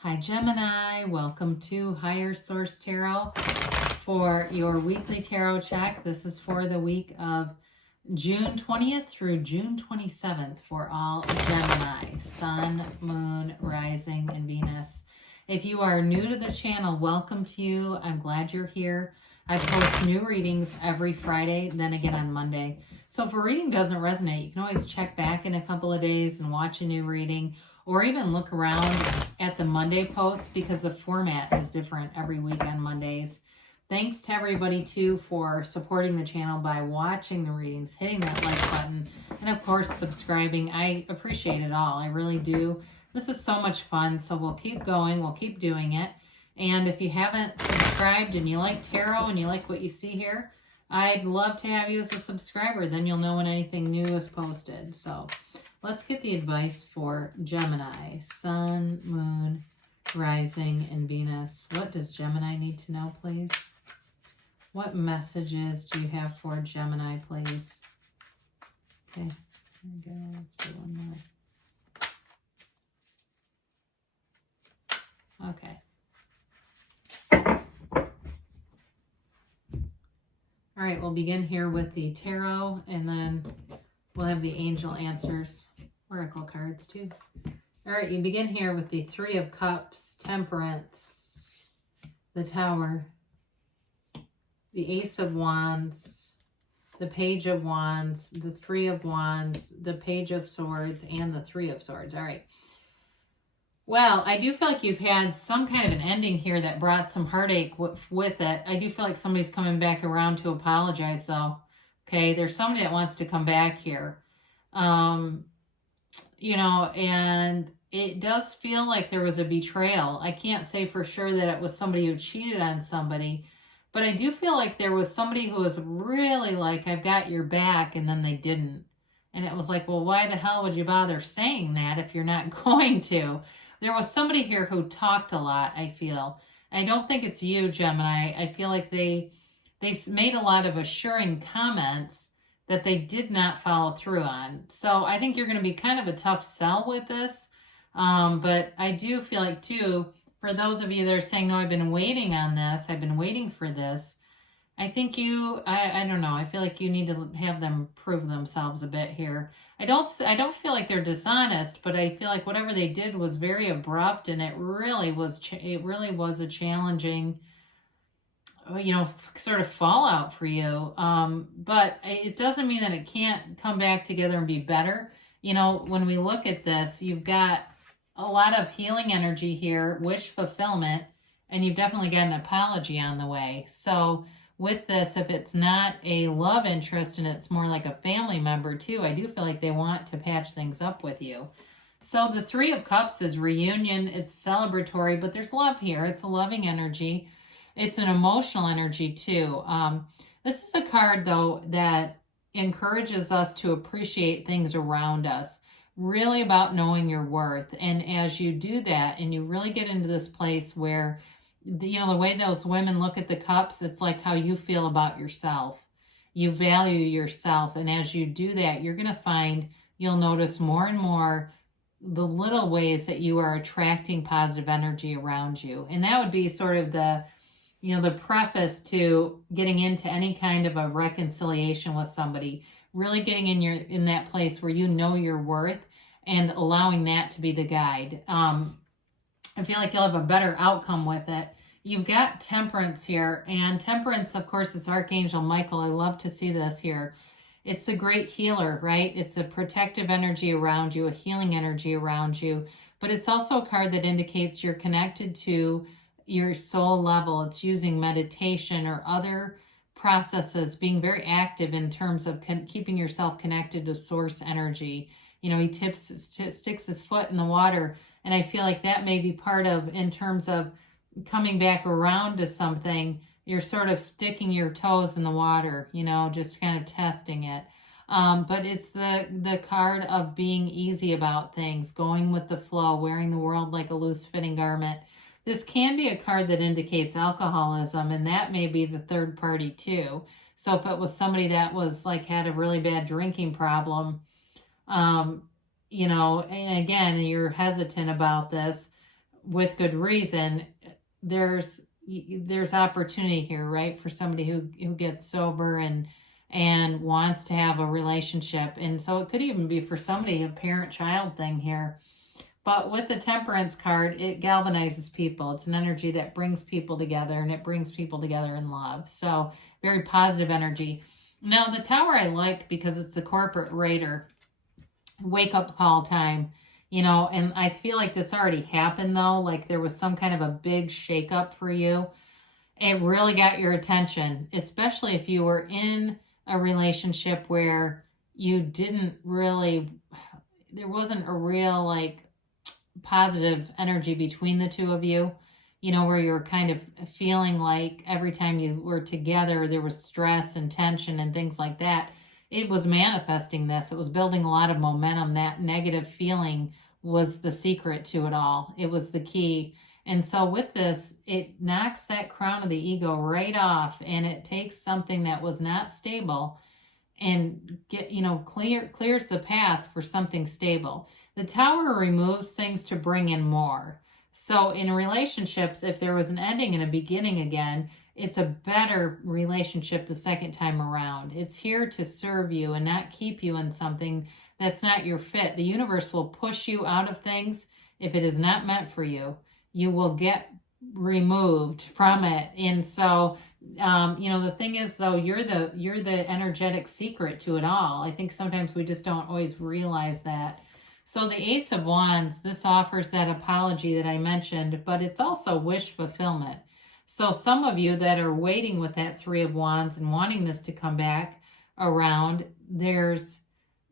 Hi Gemini, welcome to Higher Source Tarot for your weekly tarot check. This is for the week of June 20th through June 27th for all Gemini, Sun, Moon, Rising, and Venus. If you are new to the channel, welcome to you. I'm glad you're here. I post new readings every Friday, then again on Monday. So if a reading doesn't resonate, you can always check back in a couple of days and watch a new reading, or even look around at the Monday posts because the format is different every week on Mondays. Thanks to everybody too for supporting the channel by watching the readings, hitting that like button, and of course subscribing. I appreciate it all. I really do. This is so much fun, so we'll keep going. We'll keep doing it. And if you haven't subscribed and you like tarot and you like what you see here, I'd love to have you as a subscriber. Then you'll know when anything new is posted. So let's get the advice for Gemini, Sun, Moon, Rising, and Venus. What does Gemini need to know, please? What messages do you have for Gemini, please? Okay, there we go. Let's do one more. Okay. All right, we'll begin here with the tarot, and then we'll have the angel answers, oracle cards too. All right, you begin here with the Three of Cups, Temperance, the Tower, the Ace of Wands, the Page of Wands, the Three of Wands, the Page of Swords, and the Three of Swords. All right. Well, I do feel like you've had some kind of an ending here that brought some heartache with it. I do feel like somebody's coming back around to apologize, though. Okay, there's somebody that wants to come back here. And it does feel like there was a betrayal. I can't say for sure that it was somebody who cheated on somebody, but I do feel like there was somebody who was really like, I've got your back, and then they didn't. And it was like, well, why the hell would you bother saying that if you're not going to? There was somebody here who talked a lot, I feel. I don't think it's you, Gemini. I feel like they made a lot of assuring comments that they did not follow through on. So I think you're going to be kind of a tough sell with this. But I do feel like, too, for those of you that are saying, no, I've been waiting on this, I've been waiting for this, I think I don't know, I feel like you need to have them prove themselves a bit here. I don't feel like they're dishonest, but I feel like whatever they did was very abrupt, and it really was a challenging, sort of fallout for you. But it doesn't mean that it can't come back together and be better. When we look at this, you've got a lot of healing energy here, wish fulfillment, and you've definitely got an apology on the way. So with this, if it's not a love interest and it's more like a family member too, I do feel like they want to patch things up with you. So the Three of Cups is reunion. It's celebratory, but there's love here. It's a loving energy. It's an emotional energy too. This is a card, though, that encourages us to appreciate things around us. Really about knowing your worth. And as you do that and you really get into this place where the way those women look at the cups, it's like how you feel about yourself. You value yourself. And as you do that, you're going to find you'll notice more and more the little ways that you are attracting positive energy around you. And that would be sort of the preface to getting into any kind of a reconciliation with somebody, really getting in that place where you know your worth and allowing that to be the guide. I feel like you'll have a better outcome with it. You've got Temperance here, and Temperance, of course, is Archangel Michael. I love to see this here. It's a great healer, right? It's a protective energy around you, a healing energy around you, but it's also a card that indicates you're connected to your soul level. It's using meditation or other processes, being very active in terms of keeping yourself connected to source energy. He sticks his foot in the water, and I feel like that may be part of, in terms of coming back around to something, you're sort of sticking your toes in the water, just kind of testing it. But it's the card of being easy about things, going with the flow, wearing the world like a loose fitting garment. This can be a card that indicates alcoholism, and that may be the third party too. So if it was somebody that was like had a really bad drinking problem, and again, you're hesitant about this, with good reason, there's opportunity here, right? For somebody who gets sober and wants to have a relationship. And so it could even be for somebody a parent-child thing here. But with the Temperance card, it galvanizes people. It's an energy that brings people together, and it brings people together in love. So very positive energy. Now the Tower I like because it's a corporate raider, wake up call time, and I feel like this already happened though. Like there was some kind of a big shakeup for you. It really got your attention, especially if you were in a relationship where you didn't really, there wasn't a real like positive energy between the two of you, where you were kind of feeling like every time you were together, there was stress and tension and things like that. It was manifesting this. It was building a lot of momentum. That negative feeling was the secret to it all. It was the key. And so with this, it knocks that crown of the ego right off, and it takes something that was not stable and clears the path for something stable. The Tower removes things to bring in more. So in relationships, if there was an ending and a beginning again, it's a better relationship the second time around. It's here to serve you and not keep you in something that's not your fit. The universe will push you out of things if it is not meant for you. You will get removed from it. And so the thing is though, you're the energetic secret to it all. I think sometimes we just don't always realize that. So the Ace of Wands, this offers that apology that I mentioned, but it's also wish fulfillment. So some of you that are waiting with that Three of Wands and wanting this to come back around, there's,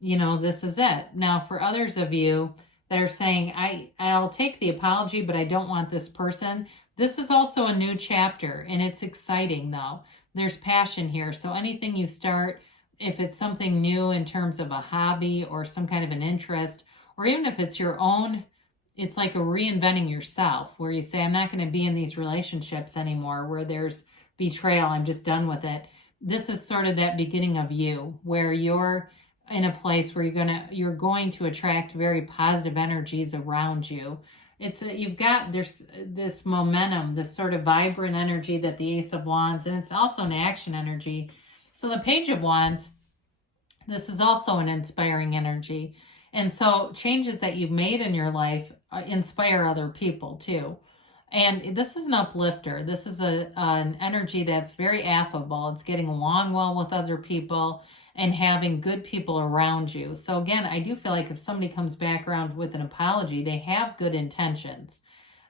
this is it. Now for others of you that are saying, I'll take the apology, but I don't want this person. This is also a new chapter, and it's exciting though. There's passion here. So anything you start, if it's something new in terms of a hobby or some kind of an interest, or even if it's your own, it's like a reinventing yourself where you say, I'm not going to be in these relationships anymore where there's betrayal. I'm just done with it. This is sort of that beginning of you where you're in a place where you're going to attract very positive energies around you. You've got there's this momentum, this sort of vibrant energy that the Ace of Wands, and it's also an action energy. So the Page of Wands, this is also an inspiring energy. And so changes that you've made in your life inspire other people too. And this is an uplifter. This is an energy that's very affable. It's getting along well with other people and having good people around you. So again, I do feel like if somebody comes back around with an apology, they have good intentions,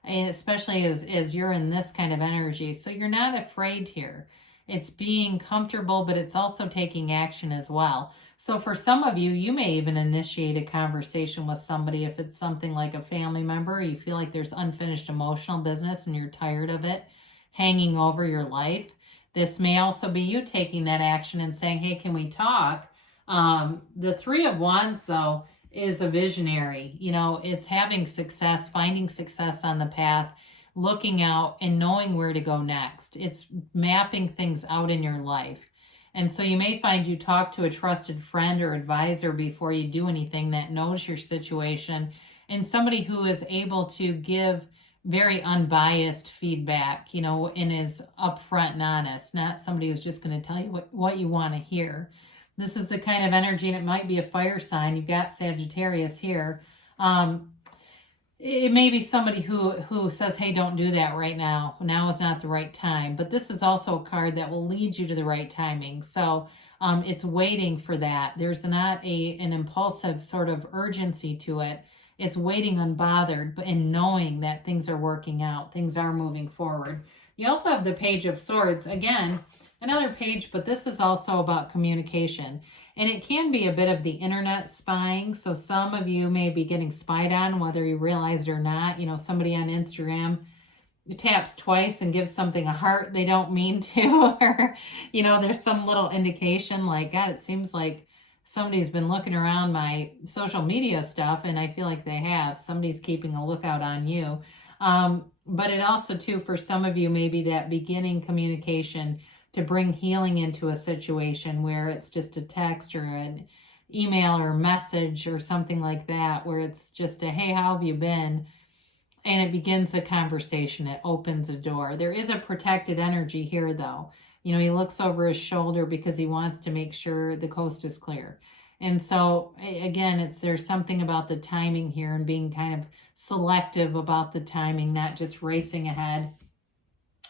and especially as you're in this kind of energy. So you're not afraid here. It's being comfortable, but it's also taking action as well. So for some of you, you may even initiate a conversation with somebody if it's something like a family member. You feel like there's unfinished emotional business and you're tired of it hanging over your life. This may also be you taking that action and saying, hey, can we talk? The Three of Wands, though, is a visionary. It's having success, finding success on the path, looking out and knowing where to go next. It's mapping things out in your life. And so you may find you talk to a trusted friend or advisor before you do anything that knows your situation, and somebody who is able to give very unbiased feedback, and is upfront and honest, not somebody who's just going to tell you what you want to hear. This is the kind of energy, and it might be a fire sign. You've got Sagittarius here. It may be somebody who says, hey, don't do that right now. Now is not the right time. But this is also a card that will lead you to the right timing. So it's waiting for that. There's not an impulsive sort of urgency to it. It's waiting unbothered, but in knowing that things are working out, things are moving forward. You also have the Page of Swords. Again, another page, but this is also about communication. And it can be a bit of the internet spying. So some of you may be getting spied on, whether you realize it or not. Somebody on Instagram taps twice and gives something a heart they don't mean to. Or, there's some little indication like, God, it seems like somebody's been looking around my social media stuff, and I feel like they have. Somebody's keeping a lookout on you. But it also, too, for some of you, maybe that beginning communication to bring healing into a situation where it's just a text or an email or message or something like that, where it's just a, hey, how have you been? and it begins a conversation. It opens a door. There is a protected energy here, though. You know, he looks over his shoulder because he wants to make sure the coast is clear. And so, again, there's something about the timing here and being kind of selective about the timing, not just racing ahead.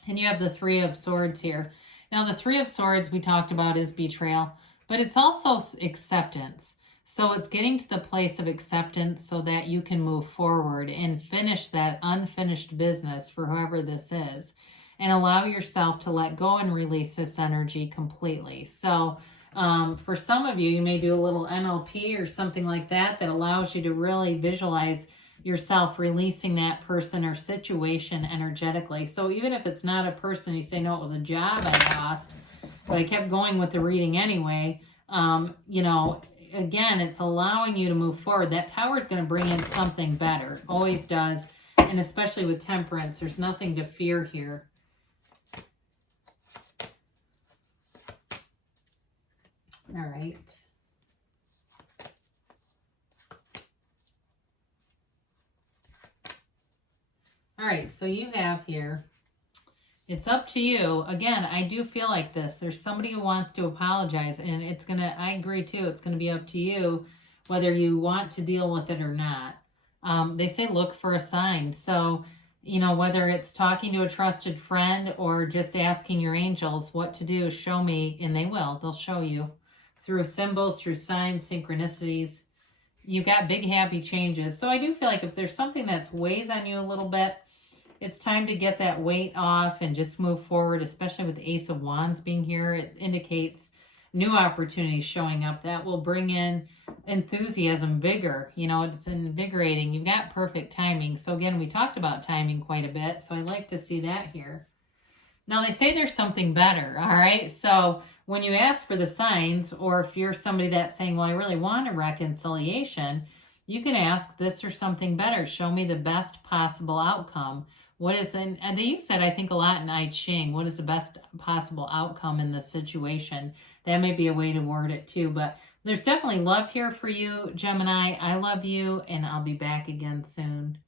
And you have the Three of Swords here. Now, the Three of Swords we talked about is betrayal, but it's also acceptance. So it's getting to the place of acceptance so that you can move forward and finish that unfinished business for whoever this is, and allow yourself to let go and release this energy completely. So for some of you, you may do a little NLP or something like that that allows you to really visualize yourself releasing that person or situation energetically. So even if it's not a person, you say, no, it was a job I lost, but I kept going with the reading anyway. You know, again, it's allowing you to move forward. That Tower is going to bring in something better. Always does. And especially with Temperance, there's nothing to fear here. All right. All right, so you have here, it's up to you. Again, I do feel like this. There's somebody who wants to apologize, and it's going to, I agree too, it's going to be up to you whether you want to deal with it or not. They say look for a sign. So, you know, whether it's talking to a trusted friend or just asking your angels what to do, show me, and they will. They'll show you through symbols, through signs, synchronicities. You've got big, happy changes. So I do feel like if there's something that weighs on you a little bit, it's time to get that weight off and just move forward, especially with the Ace of Wands being here. It indicates new opportunities showing up that will bring in enthusiasm, vigor. You know, it's invigorating. You've got perfect timing. So again, we talked about timing quite a bit. So I like to see that here. Now they say there's something better. All right. So when you ask for the signs, or if you're somebody that's saying, well, I really want a reconciliation, you can ask this or something better. Show me the best possible outcome. What is, and they use that, I think, a lot in I Ching. What is the best possible outcome in this situation? That may be a way to word it too. But there's definitely love here for you, Gemini. I love you, and I'll be back again soon.